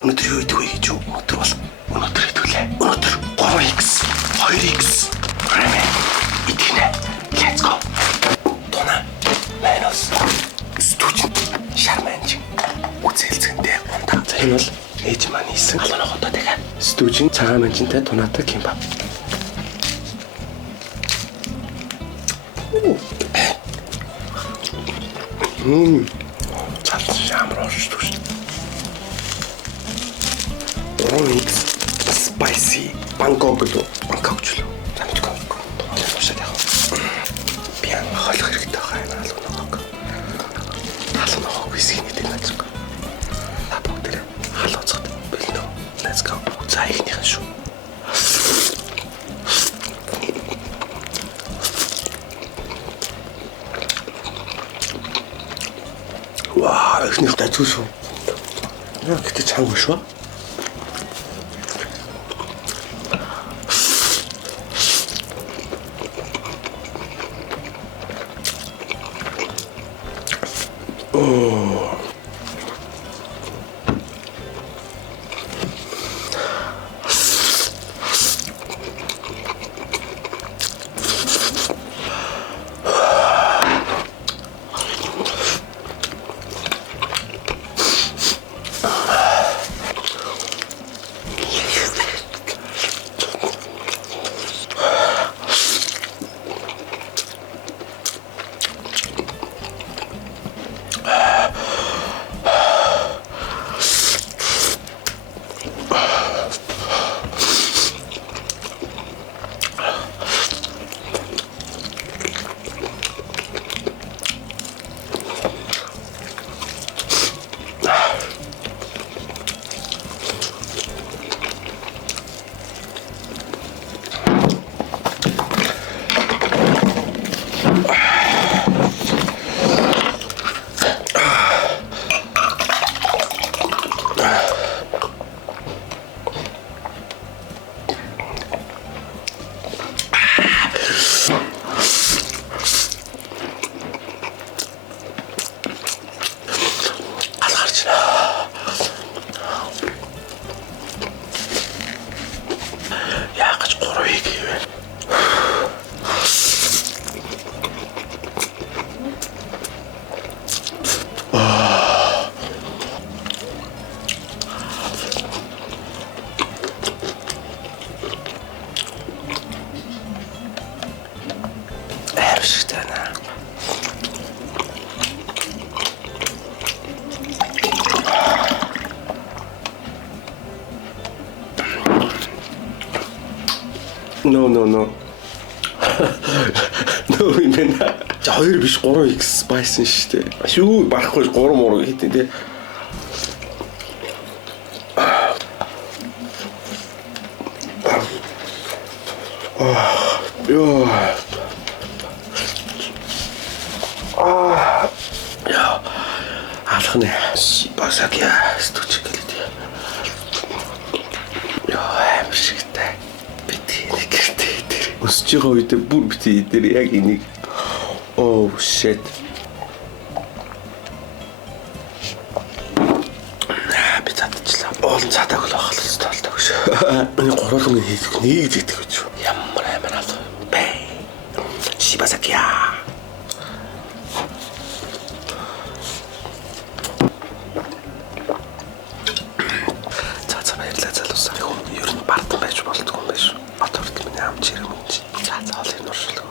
Өнөөдөр юу идэх вэ гэж юу? Өнөөдөр хэдүүлээ. Өнөөдөр 3x, 2x. Рамэн. Идэнэ. Let's go. Тона. Манус. Стүүч. Шарманч. Үзэлцэнтэй унтаа. За энэ бол ээж маань хийсэн халуун хотоо тэгээ. Стүүчин цагаан манчинтай тунатай кимбап. Цалсан шамар оршдог. 3x spicy Bangkok гэдэг. Bangkok ч л. Замчгүй. Уушаад яах вэ? Би анхаалах хэрэгтэй байна халуун ногоог висгий гэдэг нацгүй. Та бүгд халууцад бэлнэ. Let's go. За ихнийх нь шүү. Ваа, ихнийх тачгүй шүү. Яг гэдэг чанга шүү. No. No юм байна. За 2 биш 3x spice шүү дээ. Шүү барахгүй 3 муу хийдэ тий. Ёо. Яа. Алхна. Басакя стуч гэлээ. Яа, амшигтай. Өсөж байгаа үедээ бүр битээ дээр яг энийг oh shit би татчихлаа. Олон цаадаг л байх л тоолдог шүү. Энийг гурван хийх нэг зэгдэх гэж. Ямар амар аль бэ? Шибасакия. За баярлалаа залуусаа. Ер нь бардам байж болдгоо юм байна шүү. Батөрт миний амч хэрэг мөн чи. За олын нуршлаг.